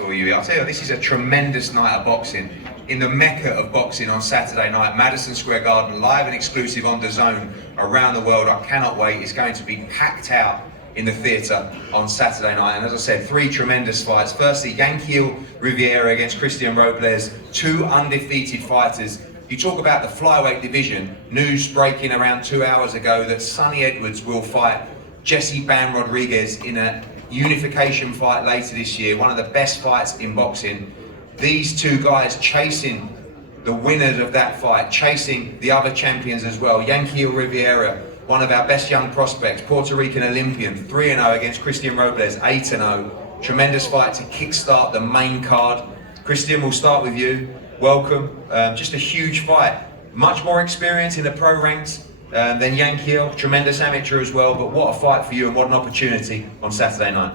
for you. I'll tell you, this is a tremendous night of boxing. In the mecca of boxing on Saturday night, Madison Square Garden, live and exclusive on DAZN around the world. I cannot wait. It's going to be packed out in the theatre on Saturday night. And as I said, 3 tremendous fights. Firstly, Yankiel Rivera against Christian Robles, 2 undefeated fighters. You talk about the flyweight division, news breaking around 2 hours ago that Sonny Edwards will fight Jesse Bam Rodriguez in a unification fight later this year, one of the best fights in boxing. These 2 guys chasing the winners of that fight, chasing the other champions as well. Yankiel Rivera, one of our best young prospects, Puerto Rican Olympian, 3-0 against Christian Robles, 8-0. Tremendous fight to kickstart the main card. Christian, we'll start with you. Welcome. Just a huge fight. Much more experience in the pro ranks than Yankiel. Tremendous amateur as well, but what a fight for you and what an opportunity on Saturday night.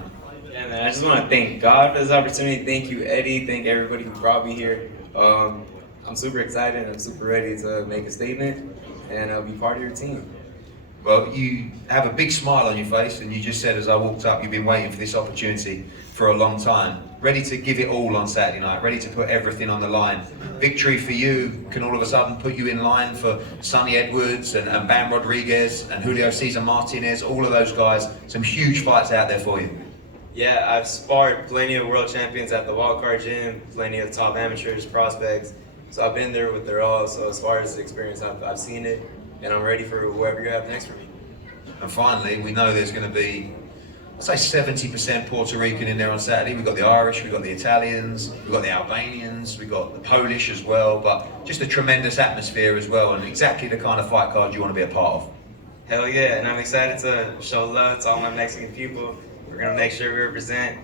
Yeah, man, I just want to thank God for this opportunity. Thank you, Eddie. Thank everybody who brought me here. I'm super excited. I'm super ready to make a statement and be part of your team. Well, you have a big smile on your face, and you just said as I walked up, you've been waiting for this opportunity for a long time. Ready to give it all on Saturday night, ready to put everything on the line. Victory for you can all of a sudden put you in line for Sonny Edwards and Bam Rodriguez and Julio Cesar Martinez, all of those guys. Some huge fights out there for you. Yeah, I've sparred plenty of world champions at the Wildcard Gym, plenty of top amateurs, prospects. So I've been there with their all. So as far as the experience, I've seen it, and I'm ready for whoever you have next for me. And finally, we know there's going to be, I'd say 70% Puerto Rican in there on Saturday. We've got the Irish, we've got the Italians, we've got the Albanians, we've got the Polish as well, but just a tremendous atmosphere as well, and exactly the kind of fight card you want to be a part of. Hell yeah, and I'm excited to show love to all my Mexican people. We're going to make sure we represent.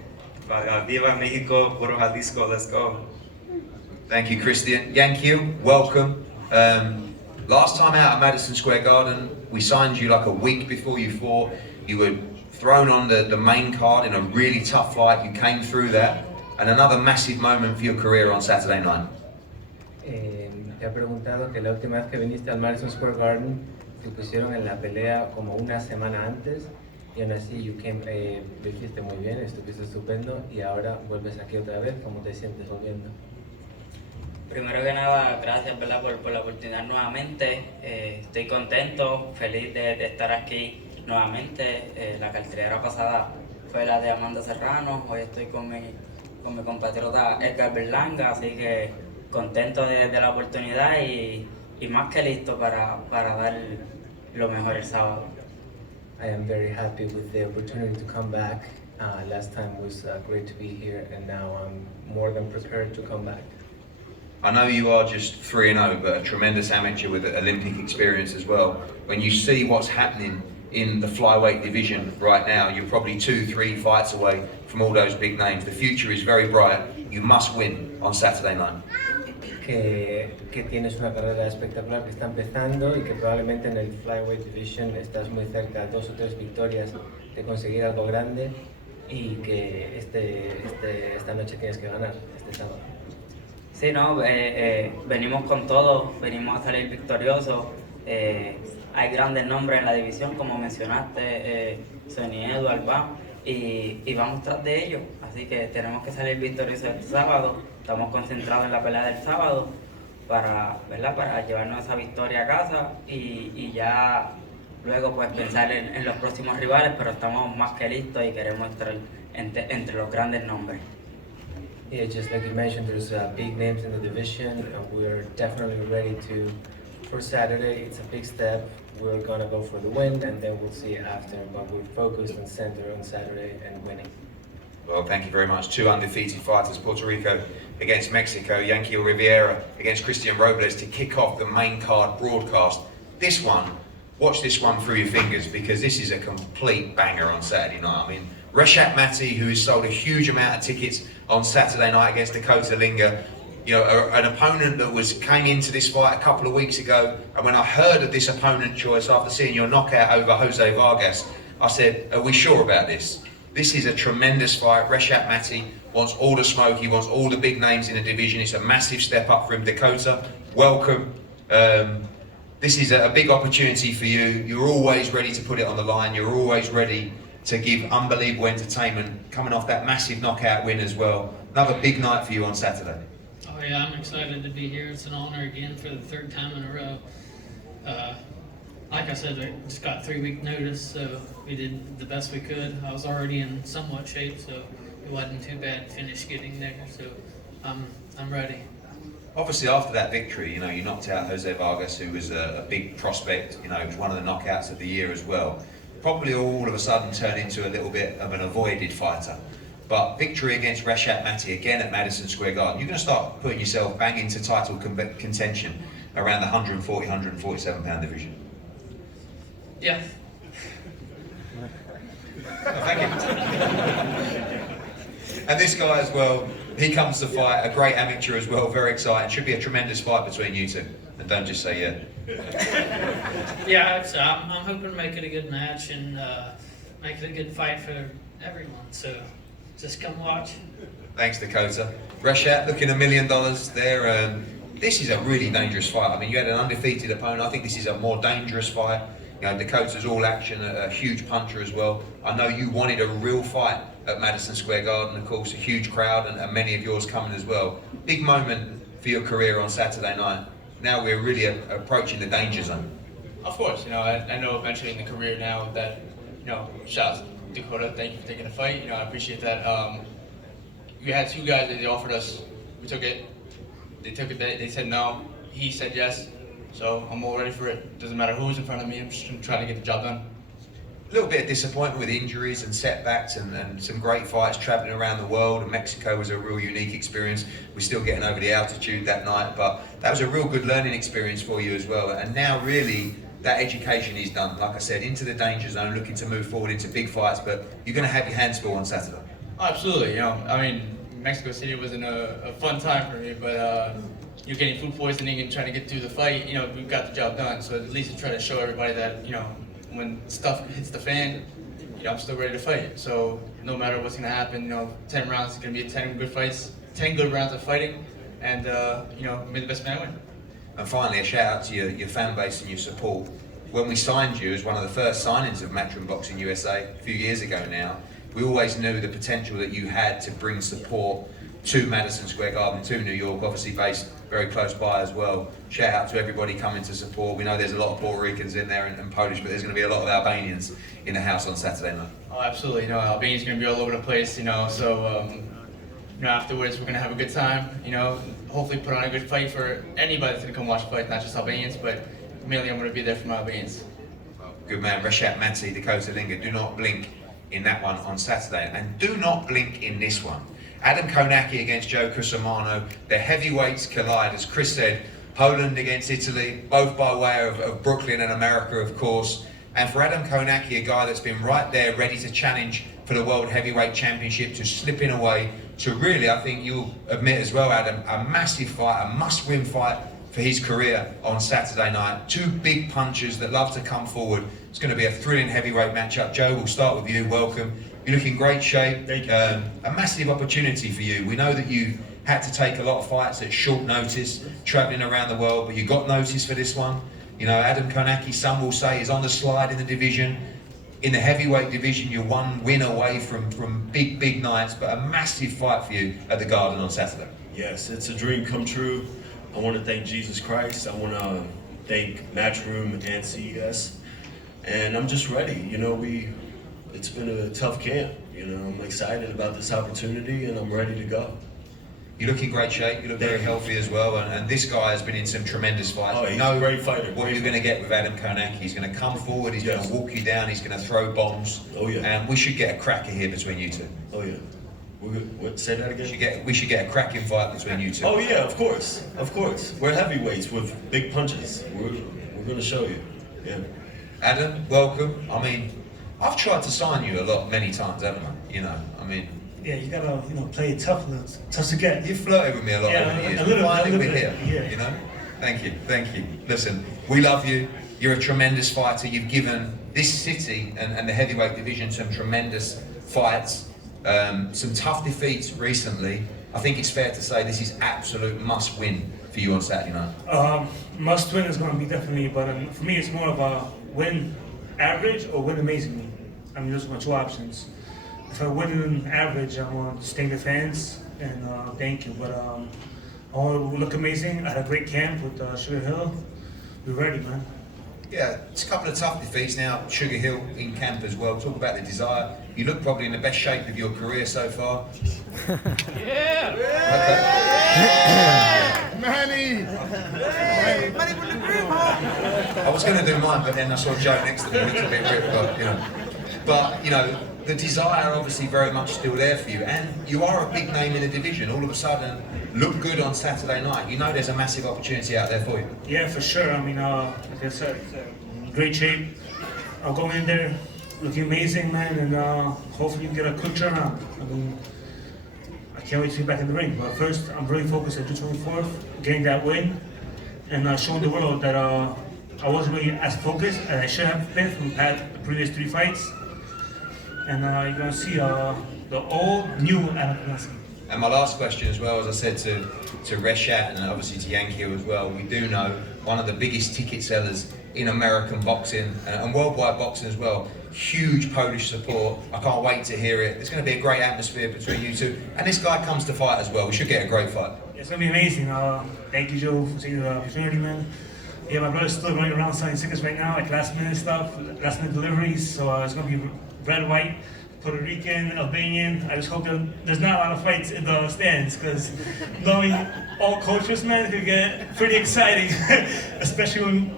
Viva Mexico, Puro Jalisco, let's go. Thank you, Christian. Yankiel, welcome. Last time out at Madison Square Garden, we signed you like a week before you fought. You were thrown on the main card in a really tough fight. You came through that, and another massive moment for your career on Saturday night. Te ha preguntado que la última vez que viniste al Madison Square Garden te pusieron en la pelea como una semana antes y aún así lo hiciste muy bien, estuviste estupendo y ahora vuelves aquí otra vez. ¿Cómo te sientes volviendo? Primero que nada, gracias, ¿verdad? por la oportunidad nuevamente. Estoy contento, feliz de estar aquí nuevamente. La cartelera pasada fue la de Amanda Serrano. Hoy estoy con mi compatriota Edgar Berlanga, así que contento de la oportunidad y más que listo para dar lo mejor el sábado. I am very happy with the opportunity to come back. Last time was great to be here, and now I'm more than prepared to come back. I know you are just 3-0, but a tremendous amateur with Olympic experience as well. When you see what's happening in the flyweight division right now, you're probably 2-3 fights away from all those big names. The future is very bright. You must win on Saturday night. Que tienes una carrera espectacular que está empezando y que probablemente en el flyweight division estás muy cerca, 2 o 3 victorias de conseguir algo grande y que esta noche tienes que ganar, este sábado. Sí, no, venimos con todo, venimos a salir victoriosos. Hay grandes nombres en la división, como mencionaste, Sonny Edwards, y vamos tras de ellos. Así que tenemos que salir victoriosos este sábado. Estamos concentrados en la pelea del sábado para llevarnos esa victoria a casa y ya luego pues pensar en los próximos rivales, pero estamos más que listos y queremos estar entre los grandes nombres. Yeah, just like you mentioned, there's big names in the division. We're definitely ready for Saturday. It's a big step. We're gonna go for the win, and then we'll see after. But we're focused and centered on Saturday and winning. Well, thank you very much. 2 undefeated fighters, Puerto Rico against Mexico, Yankiel Rivera against Christian Robles to kick off the main card broadcast. This one, watch this one through your fingers, because this is a complete banger on Saturday night. I mean, Reshat, who has sold a huge amount of tickets on Saturday night against Dakota, Linger, you know, an opponent that came into this fight a couple of weeks ago, and when I heard of this opponent choice after seeing your knockout over Jose Vargas, I said, are we sure about this? This is a tremendous fight. Reshat wants all the smoke, he wants all the big names in the division. It's a massive step up for him. Dakota, welcome. This is a big opportunity for you. You're always ready to put it on the line. You're always ready to give unbelievable entertainment, coming off that massive knockout win as well. Another big night for you on Saturday. Oh yeah, I'm excited to be here. It's an honor again for the third time in a row. Like I said, I just got 3-week notice, so we did the best we could. I was already in somewhat shape, so it wasn't too bad to finish getting there. So I'm ready. Obviously, after that victory, you knocked out Jose Vargas, who was a big prospect. He was one of the knockouts of the year as well. Probably all of a sudden turned into a little bit of an avoided fighter. But victory against Reshat Mati again at Madison Square Garden, you're going to start putting yourself bang into title contention around the 140, 147 pound division. Yeah. Thank you. And this guy as well, he comes to fight, a great amateur as well, very exciting. Should be a tremendous fight between you two. And don't just say yeah. Yeah, I'm hoping to make it a good match and make it a good fight for everyone. So just come watch. Thanks, Dakota. Reshat looking $1 million there. This is a really dangerous fight. I mean, you had an undefeated opponent. I think this is a more dangerous fight. Dakota's all action, a huge puncher as well. I know you wanted a real fight at Madison Square Garden, of course, a huge crowd and many of yours coming as well. Big moment for your career on Saturday night. Now we're really approaching the danger zone. Of course, I know eventually in the career now that, shout out to Dakota, thank you for taking the fight. I appreciate that. We had 2 guys that they offered us. We took it. They took it. They said no. He said yes. So I'm all ready for it. Doesn't matter who's in front of me. I'm just trying to get the job done. A little bit of disappointment with injuries and setbacks and some great fights traveling around the world, and Mexico was a real unique experience. We're still getting over the altitude that night, but that was a real good learning experience for you as well. And now really that education is done, like I said, into the danger zone, looking to move forward into big fights, but you're going to have your hands full on Saturday. Oh, absolutely. Mexico City wasn't a fun time for me, but you're getting food poisoning and trying to get through the fight, we got the job done. So at least to try to show everybody that, when stuff hits the fan, I'm still ready to fight. So no matter what's gonna happen, 10 rounds is gonna be 10 good fights, 10 good rounds of fighting, and may the best man win. And finally, a shout out to your fan base and your support. When we signed you as one of the first signings of Matchroom Boxing USA a few years ago now, we always knew the potential that you had to bring support to Madison Square Garden, to New York, obviously based very close by as well. Shout out to everybody coming to support. We know there's a lot of Puerto Ricans in there and Polish, but there's going to be a lot of Albanians in the house on Saturday night. Oh, absolutely. Albanians going to be all over the place, so afterwards we're going to have a good time, hopefully put on a good fight for anybody that's going to come watch the fight, not just Albanians, but mainly I'm going to be there for my Albanians. Good man, Reshat Mati, Dakota Linger. Do not blink in that one on Saturday, and do not blink in this one. Adam Kownacki against Joe Cusumano. The heavyweights collide, as Chris said. Poland against Italy, both by way of Brooklyn and America, of course. And for Adam Kownacki, a guy that's been right there, ready to challenge for the World Heavyweight Championship, to slipping away to really, I think you'll admit as well, Adam, a massive fight, a must-win fight for his career on Saturday night. 2 big punchers that love to come forward. It's going to be a thrilling heavyweight matchup. Joe, we'll start with you. Welcome. You're looking great shape. Thank you. A massive opportunity for you. We know that you had to take a lot of fights at short notice, travelling around the world, but you got notice for this one. Adam Kownacki, some will say, is on the slide in the division. In the heavyweight division, you're 1 win away from big nights, but a massive fight for you at the Garden on Saturday. Yes, it's a dream come true. I want to thank Jesus Christ. I want to thank Matchroom and CES. And I'm just ready. It's been a tough camp. I'm excited about this opportunity and I'm ready to go. You look in great shape, you look very healthy as well, and this guy has been in some tremendous fights. Oh, he's a great fighter. What you're going to get with Adam Kownacki. He's going to come forward, he's going to walk you down, he's going to throw bombs. Oh yeah. And we should get a cracker here between you two. Oh yeah. What? Say that again? We should get a cracking fight between you two. Oh yeah, of course. We're heavyweights with big punches. We're going to show you. Yeah. Adam, welcome. I've tried to sign you many times, haven't I? Yeah, you gotta, play it tough to get. You've flirted with me a lot over the years. A little Finally, we're bit, here. yeah. Thank you. Listen, we love you. You're a tremendous fighter. You've given this city and the heavyweight division some tremendous fights, some tough defeats recently. I think it's fair to say this is absolute must-win for you on Saturday night. Must win is gonna be definitely, but for me, it's more of a win average or win amazingly. Those are my 2 options. If I win average, I want to sting the fans and thank you. But I want to look amazing. I had a great camp with Sugar Hill. We're ready, man. Yeah, it's a couple of tough defeats now. Sugar Hill in camp as well. Talk about the desire. You look probably in the best shape of your career so far. Yeah! Manny! I was going to do mine, but then I saw Joe next to me. He looked a bit ripped up, you know. But, you know, the desire obviously very much still there for you. And you are a big name in the division. All of a sudden, look good on Saturday night. You know there's a massive opportunity out there for you. Yeah, for sure. I mean, like I said, great shape. I'll go in there looking amazing, man, and hopefully get a quick turnaround. I mean, I can't wait to be back in the ring. But first, I'm really focused on June 24th, getting that win, and showing the world that I wasn't really as focused as I should have been from the previous 3 fights. And you're gonna see the old, new Adam Kownacki. And my last question as well, as I said to Reshat and obviously to Yankee as well, we do know one of the biggest ticket sellers in American boxing and worldwide boxing as well. Huge Polish support. I can't wait to hear it. It's going to be a great atmosphere between you two. And this guy comes to fight as well. We should get a great fight. It's going to be amazing. Thank you, Joe, for taking the opportunity, man. Yeah, my brother's still running around selling tickets right now, like last minute stuff, last minute deliveries. So it's going to be red, white, Puerto Rican, Albanian. I just hope that there's not a lot of fights in the stands, because knowing all cultures, man, it could get pretty exciting, especially when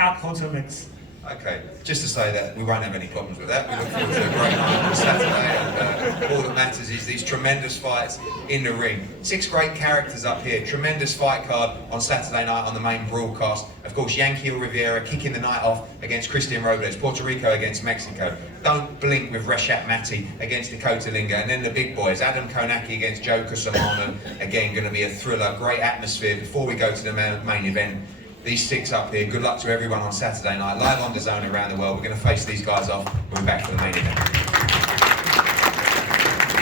alcohol to mix. Okay, just to say that we won't have any problems with that. We look forward to a great night on Saturday, and all that matters is these tremendous fights in the ring. 6 great characters up here, tremendous fight card on Saturday night on the main broadcast. Of course, Yankee RIVERA kicking the night off against Robles, Puerto Rico against Mexico. Don't blink with Reshat against Dakota Linger, and then the big boys, Adam Kownacki against Joe Cusumano. Again, going to be a thriller, great atmosphere before we go to the main event. These 6 up here, good luck to everyone on Saturday night, live on DAZN around the world. We're going to face these guys off. We'll be back for the main event.